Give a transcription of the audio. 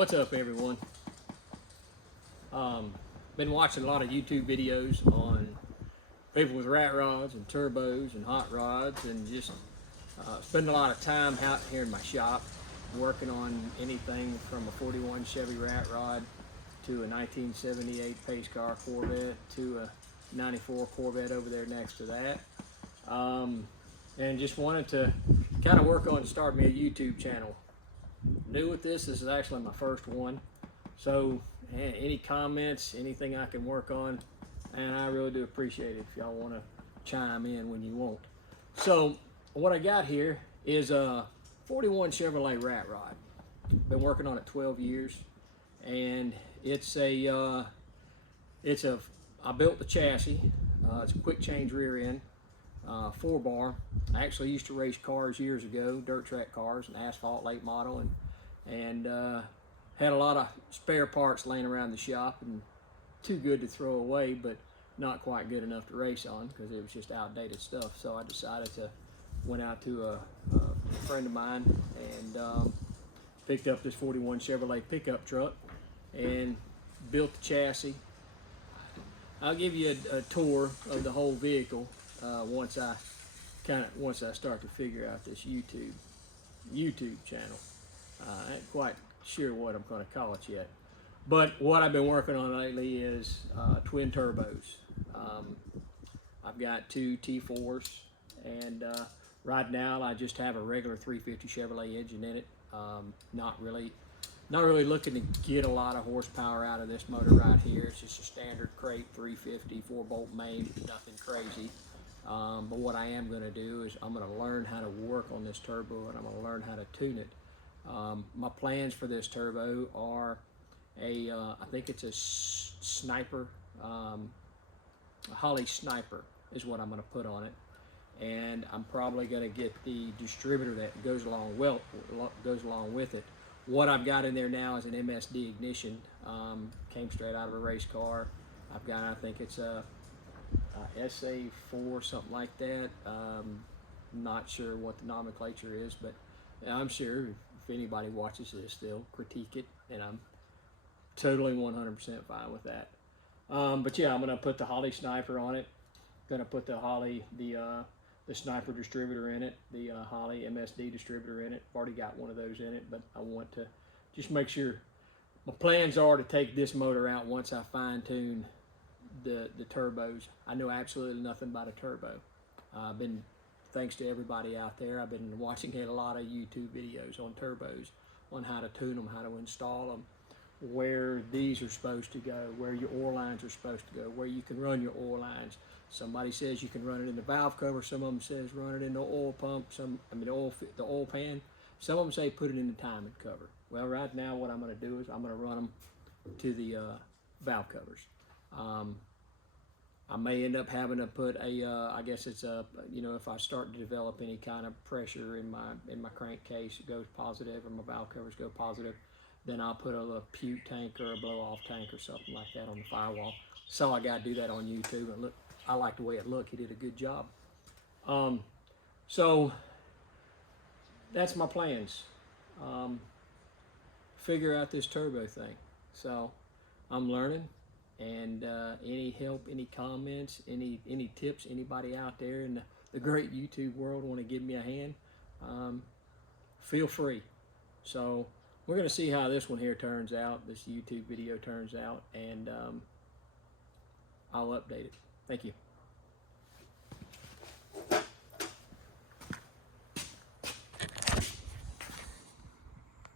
What's up, everyone? Been watching a lot of YouTube videos on people with rat rods and turbos and hot rods, and just spend a lot of time out here in my shop working on anything from a 41 Chevy rat rod to a 1978 pace car Corvette to a 94 Corvette over there next to that. And just wanted to kind of work on starting me a YouTube channel. New with this is actually my first one, so any comments, anything I can work on, and I really do appreciate it if y'all want to chime in when you want. So what I got here is a 41 Chevrolet rat rod. Been working on it 12 years, and I built the chassis. It's a quick change rear end, 4-bar. I actually used to race cars years ago, dirt track cars and asphalt late model, and had a lot of spare parts laying around the shop, and too good to throw away, but not quite good enough to race on because it was just outdated stuff. So I decided to went out to a friend of mine and picked up this 41 Chevrolet pickup truck and built the chassis. I'll give you a tour of the whole vehicle once I start to figure out this YouTube channel. I ain't quite sure what I'm going to call it yet, but what I've been working on lately is twin turbos. I've got two T4s, and right now I just have a regular 350 Chevrolet engine in it. Not really looking to get a lot of horsepower out of this motor right here. It's just a standard crate 350 4-bolt main, nothing crazy. But what I am going to do is I'm going to learn how to work on this turbo, and I'm going to learn how to tune it. My plans for this turbo are I think it's a Sniper, a Holley Sniper is what I'm going to put on it, and I'm probably going to get the distributor that goes along with it. What I've got in there now is an MSD ignition, came straight out of a race car. I've got, I think it's a SA4, something like that. Not sure what the nomenclature is, but I'm sure if anybody watches this, they'll critique it, and I'm totally 100% fine with that. But yeah, I'm gonna put the Holley Sniper on it. Gonna put the Holley, the Sniper distributor in it, the Holley MSD distributor in it. I've already got one of those in it, but I want to just make sure. My plans are to take this motor out once I fine tune the turbos. I know absolutely nothing about a turbo. Thanks to everybody out there, I've been watching a lot of YouTube videos on turbos, on how to tune them, how to install them, where these are supposed to go, where your oil lines are supposed to go, where you can run your oil lines. Somebody says you can run it in the valve cover. Some of them says run it in the oil pump. The oil pan. Some of them say put it in the timing cover. Well, right now what I'm going to do is I'm going to run them to the valve covers. I may end up having to put I guess it's if I start to develop any kind of pressure in my crankcase, it goes positive, or my valve covers go positive, then I'll put a little puke tank or a blow-off tank or something like that on the firewall. So I got to do that on YouTube, and look, I like the way it looked. He did a good job. So that's my plans. Figure out this turbo thing. So I'm learning. And any help, any comments, any tips, anybody out there in the great YouTube world want to give me a hand, feel free. So we're going to see how this one here turns out, this YouTube video turns out, and I'll update it. Thank you.